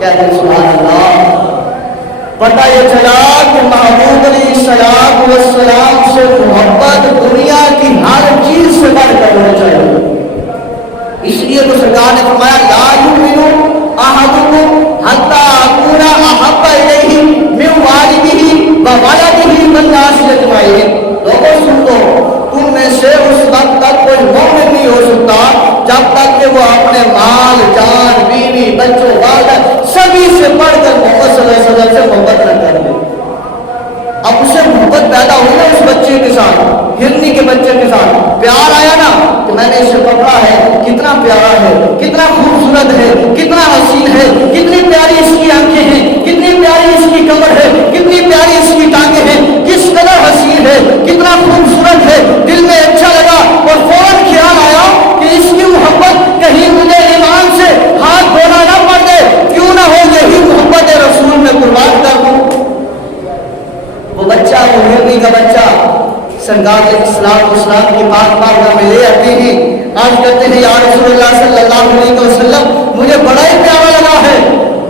کہتے ہیں سبحان اللہ۔ پتہ یہ چلا کہ محمود علیہ السلام والسلام سے محبت دنیا کی ہر چیز سے بڑھ کر ہونا چاہیے۔ اس لیے تو سرکار نے فرمایا لا یؤمن احدکم حتی اکون احب الیہ من والدہ وولدہ والناس اجمعین۔ لوگوں سن لو، تم میں سے اس وقت تک کوئی مومن نہیں ہو سکتا جب تک کہ وہ اپنے مال، جان، بیوی، بچوں، والد سبھی سے بڑھ کر محمد صلی اللہ علیہ وسلم سے محبت نہ کر لے۔ اب اسے محبت پیدا ہوئی نا اس بچے کے ساتھ، ہرنی کے بچے کے ساتھ پیار آیا نا کہ میں نے اسے پکڑا ہے، کتنا پیارا ہے، کتنا خوبصورت ہے، کتنا حسین ہے، کتنی پیاری اس کی آنکھیں ہیں، کتنی پیاری اس کی کمر ہے، کتنی پیاری اس کی ٹانگیں ہیں، کس قدر حسین ہے، کتنا خوبصورت ہے، دل میں اچھا لگا اور فوراً خیال آیا کہ اس کی محبت کہیں مجھے ایمان سے ہاتھ دھونا نہ پڑ دے، کیوں نہ ہو یہی محبت رسول میں قربان کر دوں۔ وہ بچہ، وہ ہرنی کا بچہ سرکار علیہ السلام کی پاک بارگاہ میں لے آتے ہیں، عرض کرتے ہیں یا رسول اللہ صلی اللہ علیہ وسلم مجھے بڑا ہی پیارا لگا ہے،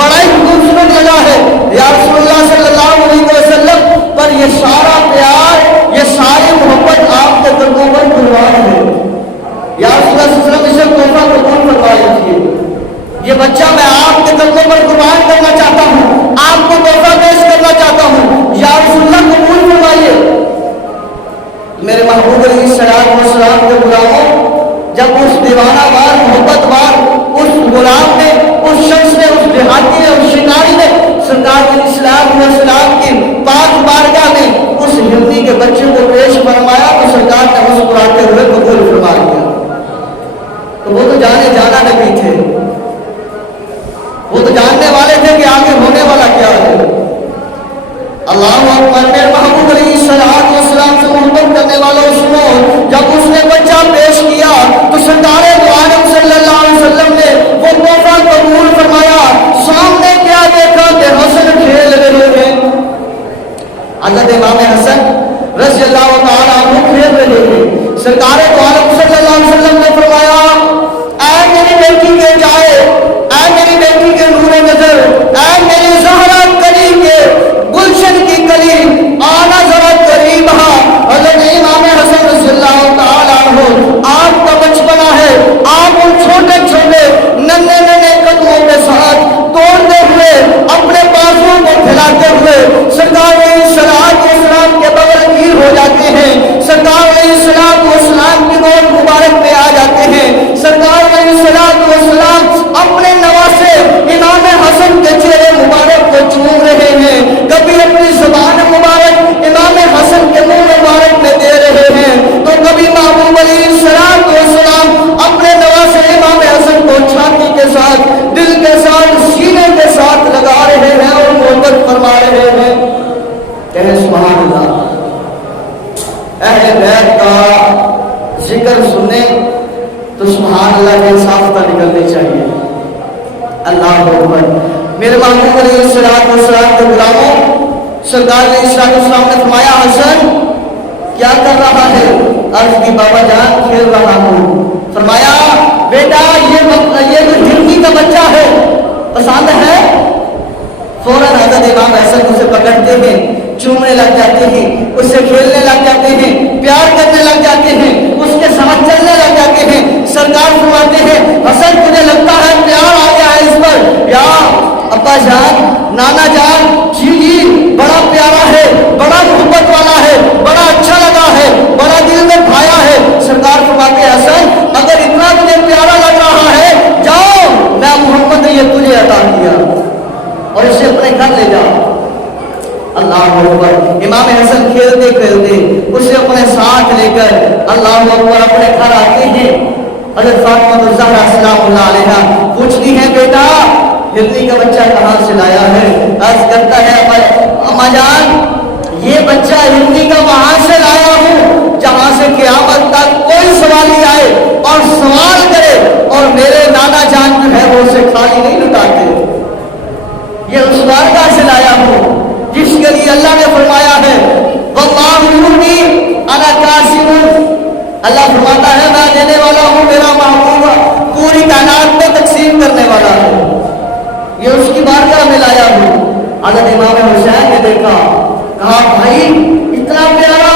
بڑا ہی خوبصورت لگا ہے یا رسول اللہ صلی اللہ علیہ وسلم، پر یہ سارا پیار، یہ ساری محبت آپ کے قدموں پر قربان ہے یا رسول اللہ صلی اللہ علیہ وسلم، اسے تحفہ قبول فرما لیجیے، یہ بچہ میں آپ کے قدموں پر قربان کرنا چاہتا ہوں، آپ کو تحفہ پیش کرنا چاہتا ہوں یا رسول اللہ قبول فرمائیے۔ میرے محبوب علیہ السلام کے غلاموں، جب اس دیوانہ وار محبت وار اس غلام نے، اس شخص نے، اس دیہاتی نے، اس شکاری نے سرکار علیہ السلام کی پاک بارگاہ میں اس ہرنی کے بچے کو پیش فرمایا تو سرکار نے مسکراتے ہوئے قبول فرما لیا۔ تو وہ تو جانے جانا نبی تھے، وہ تو جاننے والے تھے کہ آگے ہونے والا کیا ہے۔ اللہ اکبر۔ میرے محبوب علیہ السلام سے محبت کرنے والوں سنو، جب اس نے بچہ پیش کیا تو سرکار دو عالم صلی اللہ علیہ وسلم نے وہ تحفہ قبول فرمایا۔ سامنے کیا دیکھا کہ حسن کھیل رہے ہیں، حضرت امام حسن رضی اللہ تعالیٰ عنہ کھیل رہے ہیں۔ سرکار دو عالم صلی اللہ علیہ وسلم نے فرمایا اے میری بیٹی کے جائے، اے میری بیٹی کے نور نظر، اے میری زہرا کلی کے گلشن کی کلی، آنا ذرا قریب۔ حضرت امام حسن رضی اللہ تعالیٰ عنہ، آپ کا بچپنا ہے، آپ ان چھوٹے چھوٹے ننھے ننھے قدموں کے ساتھ توڑتے ہوئے، اپنے بازوؤں کو پھیلاتے ہوئے سرکار علیہ السلام کے بغل گیر ہو جاتے ہیں، سرکار علیہ السلام کی گود مبارک میں آ جاتے ہیں، سرکار علیہ السلام اپنے نواسے امام حسن کے چہرے مبارک کو چوم رہے ہیں، کبھی اپنی زبان مبارک امام حسن کے منہ مبارک میں دے رہے ہیں، تو کبھی محبوب علیہ السلام اپنے نواسے امام حسن کو چھاتی کے ساتھ، دل کے ساتھ، سینے کے ساتھ لگا رہے ہیں اور محبت فرما رہے ہیں۔ کہے سبحان اللہ۔ اہل بیت کا ذکر سننے تو سبحان اللہ کے صافتہ نکلنی چاہیے۔ اللہ اکبر۔ میرے محبوب علیہ السلام کے غلاموں، سرکار علیہ السلام نے فرمایا حسن کیا کر رہا ہے؟ عرض کی بابا جان کھیل رہا ہوں۔ فرمایا بیٹا یہ جو ہرنی کا بچہ ہے پسند ہے؟ فوراً حضرت امام حسن اسے پکڑتے ہیں، چومنے لگ جاتے ہیں، اس سے کھیلنے لگ جاتے ہیں، پیار کرنے لگ جاتے ہیں، اس کے ساتھ چلنے لگ جاتے ہیں۔ سرکار فرماتے ہیں حسن مجھے لگتا ہے پیار آ گیا ہے اس پر، یا ابا جان، نانا جان، جی بڑا پیارا ہے، بڑا محبت والا ہے، بڑا اچھا لگا ہے، بڑا دل میں بھایا ہے۔ سرکار فرماتے ہیں حسن اگر اتنا تجھے پیارا لگ رہا ہے جاؤ، میں محمد نے یہ تجھے عطا کیا اور اسے اپنے گھر لے جاؤ۔ اللہ اکبر۔ امام حسن کھیلتے کھیلتے اسے اپنے ساتھ لے کر اللہ اکبر اپنے گھر آتے ہیں۔ حضرت فاطمہ الزہرا سلام اللہ علیہا پوچھتی ہیں بیٹا ہرنی کا بچہ کہاں سے لایا ہے؟ عرض کرتا ہے اما جان یہ بچہ ہرنی کا وہاں سے لایا ہوں جہاں سے قیامت تک کوئی سوالی آئے اور سوال کرے اور میرے نانا جان جو ہے وہ اسے خالی نہیں لٹاتے۔ یہ اس بارگاہ سے لایا ہوں جس کے لیے اللہ نے فرمایا ہے واللہ یؤتی انا قاسم، اللہ فرماتا ہے میں دینے والا ہوں، میرا محبوب پوری کائنات کو تقسیم کرنے والا ہے۔ یہ اس کی بات حضرت امام حسین نے دیکھا، کہا بھائی اتنا پیارا،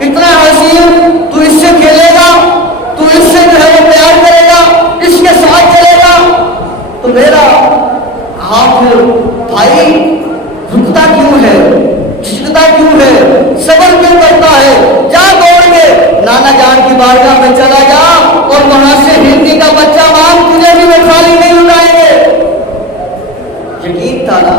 اتنا حسین، تو اس سے کھیلے گا، تو اس سے جو ہے وہ پیار کرے گا، اس کے ساتھ چلے گا تو میرا پھر بھائی رکتا کیوں ہے، جھجکتا کیوں ہے، صبر کیوں کرتا ہے، جا دوڑ کے نانا جان کی بارگاہ میں چلا جا اور وہاں سے ہندی کا بچہ مانگ، تجھے بھی وہ خالی نہیں اٹھائیں گے۔ یقین تھا نا؟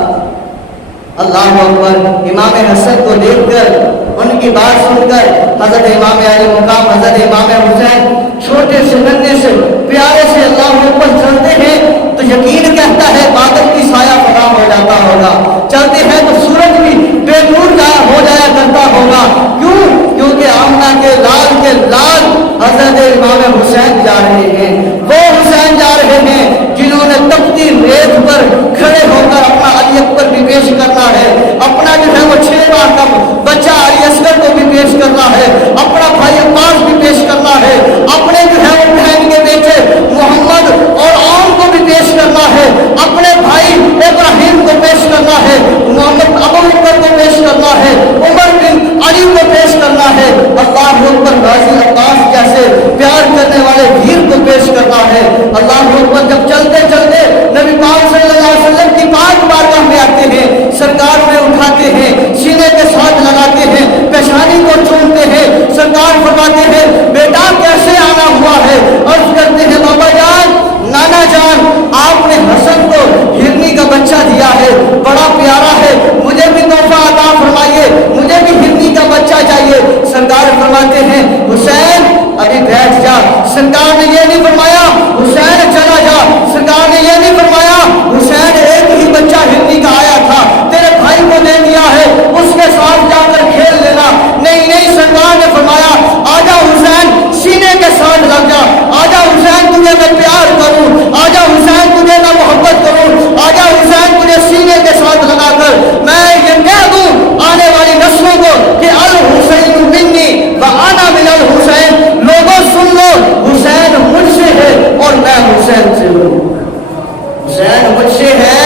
اللہ اکبر۔ امام حسن کو دیکھ کر، ان کی بات سن کر حضرت امام علی مقام حضرت امام حسین چھوٹے سے ننھے سے پیارے سے اللہ اکبر چلتے ہیں تو یقین کہتا ہے بادل کی سایہ فنا ہو جاتا ہوگا، چلتے ہیں تو سورج بھی بے نور ہو جایا کرتا ہوگا۔ کیوں؟ کیونکہ آمنہ کے لال حضرت امام حسین جا رہے ہیں، وہ حسین جا رہے ہیں جنہوں نے تپتی ریت پر کھڑے ہو کر اپنا علی اکبر بھی پیش کرنا ہے، اپنا جو ہے وہ 6 ماہ کا بچہ علی اصغر کو بھی پیش کرنا ہے، اپنا بھائی عباس بھی پیش کرنا ہے، اپنے جو ہے وہ بہن کے بیٹے محمد اور عام کو بھی پیش کرنا ہے، اپنے بھائی ابراہیم کو پیش کرنا ہے، محمد ابو بکر کو پیش کرنا ہے، عمر بن علی کو پیش کرنا ہے، اللہ اکبر غازی عباس جیسے پیار کرنے والے ویر کو پیش کرنا ہے۔ اللہ اکبر۔ جب چلتے چلتے نبی پاک صلی اللہ علیہ وسلم کی پاک بارگاہ میں آتے ہیں، سرکار میں اٹھاتے ہیں، سینے کے ساتھ لگاتے ہیں، پیشانی کو چومتے ہیں، سرکار فرماتے ہیں بیٹا کیسے آنا ہوا ہے؟ عرض کرتے ہیں بابا جان، نانا جان، آپ نے حسن کو ہرنی کا بچہ دیا ہے، بڑا پیارا ہے، مجھے بھی تحفہ عطا فرمائیے، مجھے بھی ہرنی کا بچہ چاہیے۔ سرکار فرماتے ہیں حسین ابھی بیٹھ جا۔ سرکار نے یہ نہیں فرمایا حسین چلا جا، سرکار نے یہ نہیں فرمایا حسین ایک ہی بچہ ہرنی کا آیا تھا، تیرے بھائی کو دے دیا ہے، اس کے ساتھ جا کر کھیل لینا۔ نہیں، سرکار نے فرمایا آجا حسین، سینے کے ساتھ لگ جا، آجا حسین تجھے میں پیار کروں، آجا حسین تجھے میں محبت کروں، آجا حسین تجھے سینے کے ساتھ لگا کر میں یہ کہہ دوں آنے والی نسلوں کو کہ الحسین منی وانا من الحسین۔ لوگوں سن لو، حسین مجھ سے ہے اور میں حسین سے ہوں، حسین مجھ سے ہے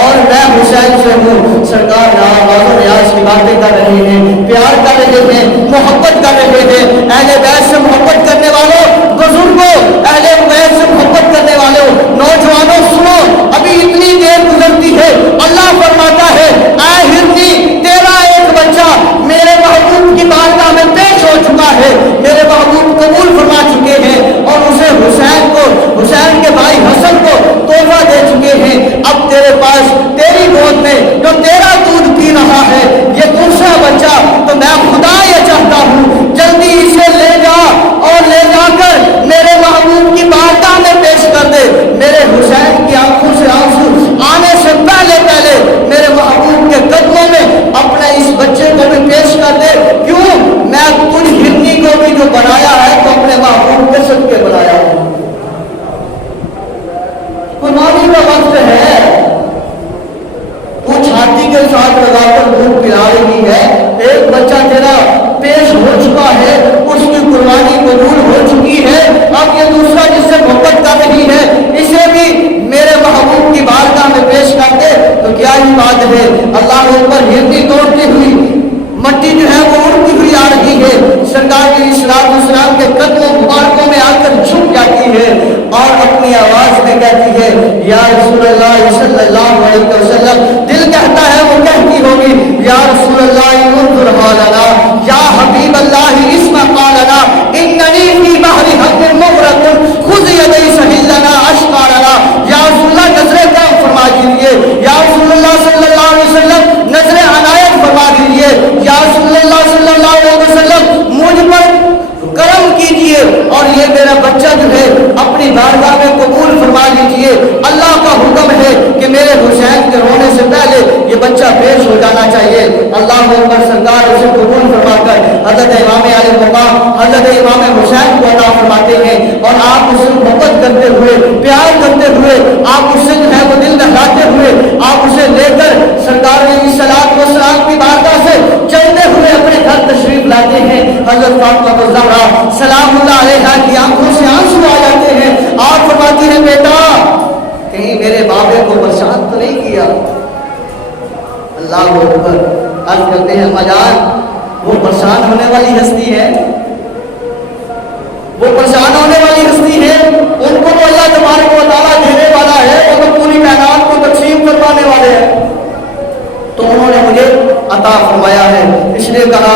اور میں حسین سے ہوں۔ سرکار نواز و ریاض کی باتیں کر رہے ہیں، پیار کر رہے ہیں، محبت کر رہے ہیں۔ اہل بیت سے محبت کرنے والوں، بزرگوں، اہل بیت سے محبت کرنے والوں، نوجوانوں سنو، ابھی اتنی دیر گزرتی ہے، اللہ فرماتا ہے اے ہرنی تیرا ایک بچہ میرے محبوب کی بارگاہ میں پیش ہو چکا ہے، میرے محبوب قبول فرما چکے ہیں اور اسے حسین کو، حسین کے بھائی حسن کو تحفہ دے چکے ہیں۔ اب تیرے پاس تیری گود میں جو تیرا دودھ پی رہا ہے یہ دوسرا بچہ، تو میں خدا یہ چاہتا ہوں جلدی اسے لے جا اور لے جا کر میرے محبوب کی بارگاہ میں پیش کر دے۔ میرے حسین کی آنکھوں سے آنسو آنے سے پہلے میرے محبوب کے قدموں میں اپنے اس بچے کو بھی پیش کر دے۔ کیوں؟ میں تجھ ہرنی کو بھی جو بنایا ہے تو اپنے محبوب کے صدقے بنایا ہے۔ قربانی کا وقت ہے، تو چھاتی کے ساتھ لگا کر دودھ پلا رہی ہے، ایک بچہ تیرا پیش ہو چکا ہے، اس کی قربانی قبول ہو چکی ہے، اب یہ دوسرا جس سے محبت کر رہی ہے اسے بھی میرے محبوب کی بارگاہ میں پیش کر دے تو کیا ہی بات ہے۔ اللہ اکبر۔ ہرنی توڑتی ہوئی مٹی جو ہے وہ اڑتی ہوئی آ رہی ہے، سرکار کی اسلام کے قدموں مبارکوں میں آ کر جھک جاتی ہے اور اپنی آواز میں کہتی ہے یا رسول اللہ صلی اللہ علیہ وسلم۔ دل کہتا ہے وہ کہتی ہوگی یا رسول اللہ انظر حالنا، یا حبیب اللہ اسمع قالنا، اننی فی بحر حق مغرق خذ یدی سہل لنا اشقارنا۔ یا رسول اللہ نظر کرم فرما دیجیے، یا رسول اللہ صلی اللہ علیہ وسلم نظر عنایت فرما دیجیے، یا رسول اللہ صلی اللہ علیہ وسلم مجھ پر کرم کیجئے اور یہ میرا بچہ جو ہے اپنی بارگاہ میں قبول فرما لیجئے۔ اللہ کا حکم ہے کہ میرے حسین کے رونے سے پہلے یہ بچہ پیش ہو جانا چاہیے۔ اللہ اکبر۔ سرکار اسے قبول فرما کر حضرت امام علی مقام حضرت امام حسین کو عطا فرماتے ہیں اور آپ اسے محبت کرتے ہوئے، پیار کرتے ہوئے، آپ اسے جو ہے وہ دل دہلاتے ہوئے آپ اسے لے کر سرکار علیہ السلام کی بارگاہ سے چلتے ہوئے اپنے گھر تشریف لاتے ہیں۔ حضرت فاطمہ الزہرا سلام اللہ علیہا کی آنکھوں سے آنسو آ جاتے ہیں، آپ فرماتی ہیں بیٹا کہیں میرے بابے کو پریشان تو نہیں کیا؟ اللہ اکبر. عرض کرتے ہیں اما جان وہ پریشان ہونے والی ہستی ہے، وہ پریشان ہونے والی ہستی ہے، ان کو تو اللہ تبارک و تعالیٰ دینے والا ہے، وہ تو پوری کائنات کو تقسیم کروانے والے ہیں. تو انہوں نے مجھے عطا فرمایا ہے. اس لیے کہا